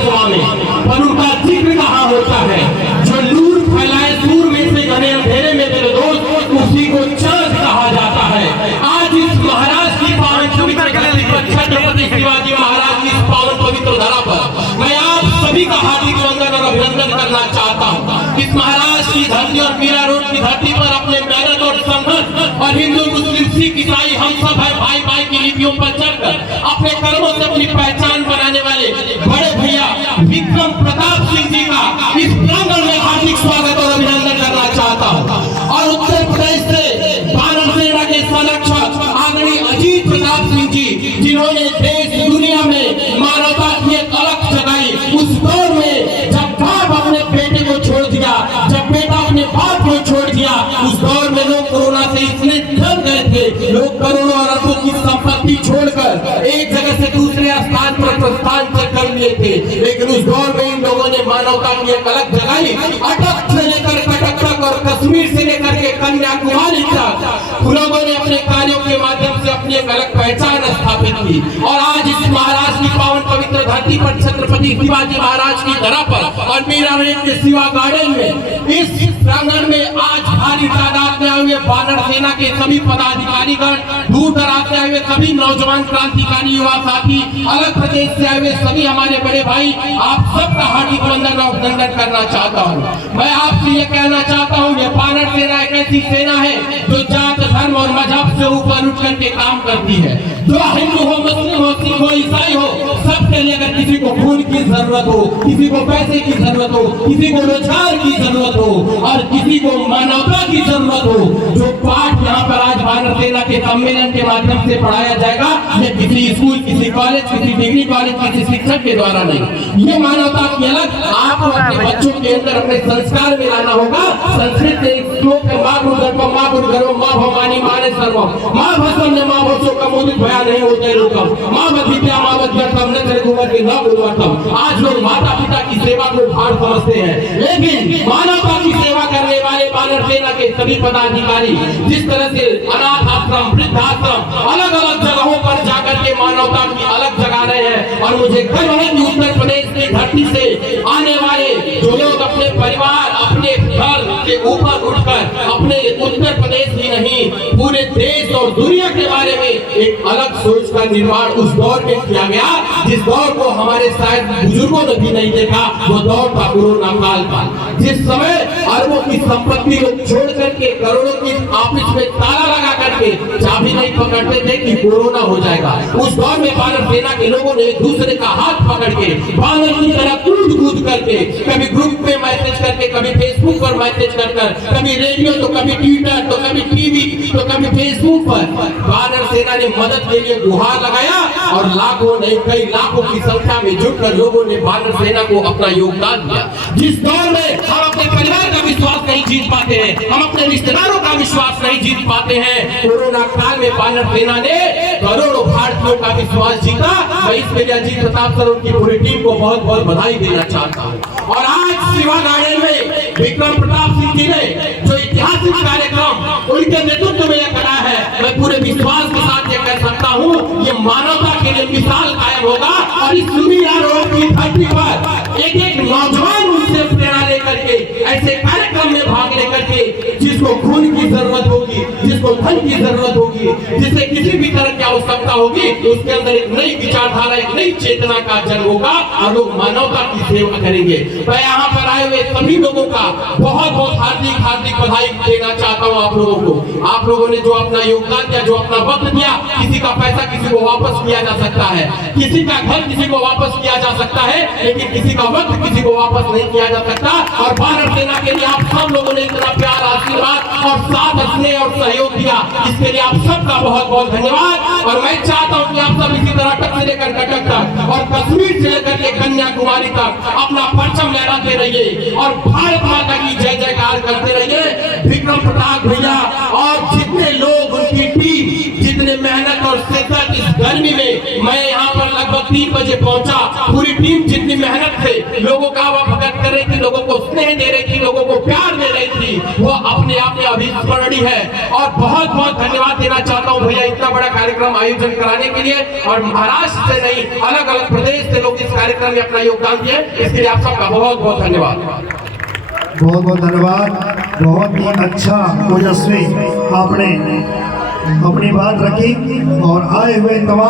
आसमां में, पर उनका जिक्र कहाँ होता है। जो नूर फैलाए दूर में से घने अंधेरे में मेरे दोस्त, उसी को चांद कहा जाता है। आज इस महाराज की पावन छत्रपति शिवाजी महाराज की इस पावन पवित्र धरा पर मैं आप सभी का हार्दिक वंदन और अभिनंदन करना चाहता हूँ। इस महाराज की धरती और मीरा रोड की धरती पर अपने मेहनत और संघर्ष और हिंदू मुस्लिम सिख ईसाई हम सब है भाई भाई की नीतियों पर चलकर अपने कर्मों से अपनी पहचान बनाने वाले बड़े भैया विक्रम प्रताप सिंह जी का इस प्रांगण में हार्दिक स्वागत और अभिनंदन करना चाहता हूँ। और उत्तर प्रदेश से वानर सेना के संरक्षक आदरणीय अजीत प्रताप सिंह जी, जिन्होंने देश दुनिया में मानवता की एक अलग जगाई। उस दौर में जब बाप अपने बेटे को छोड़ दिया, जब बेटा अपने बाप को छोड़ दिया, उस दौर में लोग कोरोना से इतने डर गए थे, लोग करोड़ों और अरबों की संपत्ति छोड़कर एक जगह से दूसरे स्थान पर प्रस्थान कर लिए थे। लेकिन उस दौर में इन लोगों ने मानवता की एक अलग जगाई। अटक से लेकर कटक तक और कश्मीर से लेकर के कन्याकुमारी तक लोगों ने अपने कार्यों के माध्यम से अपनी एक अलग पहचान स्थापित की। और आज इस महाराज की पावन पवित्र धरती पर छत्रपति शिवाजी महाराज की धरा पर और मीरा रोड के शिवा गार्डन में इस प्रांगण में आज भारी तादाद में आए हुए वानर सेना के सभी पदाधिकारीगण, दूर दराज से आए हुए सभी नौजवान क्रांतिकारी युवा साथी, अलग प्रदेश से आए हुए सभी हमारे बड़े भाई, आप सबका हार्दिक वंदन और अभिनंदन करना चाहता हूँ। मैं आपसे ये कहना चाहता हूँ, ये वानर सेना एक ऐसी सेना है जो जात धर्म और मजहब से ऊपर उठ करके काम करती है। जो हिंदू हो, मुस्लिम हो, सिख हो, ईसाई हो, सबके लिए अगर किसी को खून की जरूरत हो, किसी को पैसे की जरूरत हो, किसी को रोजगार की जरूरत हो और किसी को मानवता की जरूरत हो, जो पाठ यहाँ पर आज वानर सेना के सम्मेलन के माध्यम से पढ़ाया जाएगा, ये किसी स्कूल, किसी कॉलेज, किसी डिग्री कॉलेज, किसी शिक्षक के द्वारा नहीं। ये मानवता की अलग आपको अपने बच्चों के अंदर अपने संस्कार में लाना होगा। संस्कृत एक श्लोक है, माँ गुरुगर्भम माँ गुरुगर्भम माँ भवानी माने सर्वम माँ भस्म ने माँ भोसो का मोदित भया नहीं होते लोकम माँ विद्या माँ वज्रतम न तेरे कुंवर के न गुरुवतम। आज लोग माता पिता की सेवा को भार समझते हैं, लेकिन मानवता की सेवा करने वाले वानर सेना के सभी पदाधिकारी जिस तरह से अनाथ आश्रम, वृद्धाश्रम, अलग अलग जगहों पर जाकर के मानवता की अलग जगा रहे हैं। और मुझे गर्व है कि उत्तर प्रदेश की धरती से आने वाले जो लोग अपने परिवार, अपने घर के ऊपर उठकर अपने उत्तर प्रदेश ही नहीं पूरे देश और दुनिया के बारे में एक अलग सोच का निर्माण उस दौर में किया गया, जिस दौर को हमारे शायद बुजुर्गों ने भी नहीं देखा। वो दौर था कोरोना काल का, जिस समय अरबों की संपत्ति लोग छोड़ करके करोड़ों की ऑफिस में ताला लगा करके चाबी नहीं पकड़ते थे कि कोरोना हो जाएगा। उस दौर में वानर सेना के लोगों ने एक दूसरे का हाथ पकड़ के वानर की तरह कूद कूद करके, कभी ग्रुप में मैसेज करके, कभी फेसबुक पर मैसेज कर, कभी रेडियो तो कभी ट्विटर तो कभी टीवी तो कभी फेसबुक पर वानर सेना ने मदद के लिए गुहार लगाया। और लाखों नहीं कई लाखों की संख्या में जुटकर लोगों ने वानर सेना को अपना योगदान दिया। जिस दौर में हम अपने परिवार का विश्वास नहीं जीत पाते हैं, हम अपने रिश्तेदारों का विश्वास नहीं जीत पाते हैं, कोरोना काल में वानर सेना ने करोड़ों भारतीयों का विश्वास जीता। मैं इसके लिए अजीत प्रताप सर उनकी पूरी टीम को बहुत बहुत बधाई देना चाहता हूँ। और आज शिवा गार्डन में विक्रम प्रताप सिंह जी ने जो ऐतिहासिक कार्यक्रम उनके नेतृत्व में करा है, मैं पूरे विश्वास के साथ ये कह सकता हूँ, ये मानवता के लिए मिसाल कायम होगा। और इस मीरा रोड की धरती पर एक एक नौजवान उनसे प्रेरणा लेकर के ऐसे कार्यक्रम में भाग लेकर के जिसको खून की जरूरत होगी, जिसको धन की जरूरत होगी, जिसे किसी भी तरह की आवश्यकता होगी, उसके अंदर एक नई विचारधारा, एक नई चेतना का जन्म होगा और लोग मानवता की सेवा करेंगे। मैं यहाँ पर आए हुए सभी लोगों का बहुत बहुत हार्दिक हार्दिक बधाई देना चाहता हूँ आप लोगों को। आप लोगों ने जो अपना योगदान दिया, जो अपना वक्त दिया, किसी का पैसा किसी को वापस किया जा सकता है, किसी का घर किसी को वापस किया जा सकता है, लेकिन किसी का वक्त किसी को वापस नहीं किया जा सकता। और वानर सेना के लिए आप सब लोगों ने इतना प्यार, आशीर्वाद और साथ स्नेह और सहयोग दिया, इसके लिए आप सबका बहुत बहुत धन्यवाद। और मैं चाहता हूँ कि आप सब इसी तरह तक से लेकर कटक तक और कश्मीर से लेकर के कन्याकुमारी तक अपना परचम लहराते रहिए और भारत माता की जय जयकार करते रहिए। विक्रम प्रताप भैया और जितने लोग, उनकी टीम, जितने मेहनत और शिद्दत अचानक इस गर्मी में मैं यहाँ पर लगभग 3 बजे पहुंचा। पूरी टीम जितनी मेहनत से लोगों का भगत कर रही थी, लोगों को स्नेह दे रही थी, लोगों को प्यार दे रही थी, वो अपने आप में अविस्मरणीय है। और बहुत बहुत धन्यवाद देना चाहता हूँ भैया इतना बड़ा कार्यक्रम आयोजन कराने के लिए। और महाराष्ट्र से नहीं, अलग अलग प्रदेश से लोग इस कार्यक्रम में अपना योगदान दिए, इसके लिए आप सबका बहुत बहुत धन्यवाद। बहुत बहुत धन्यवाद। बहुत ही अच्छा ओजस्वी आपने अपनी बात रखी और आए हुए तमाम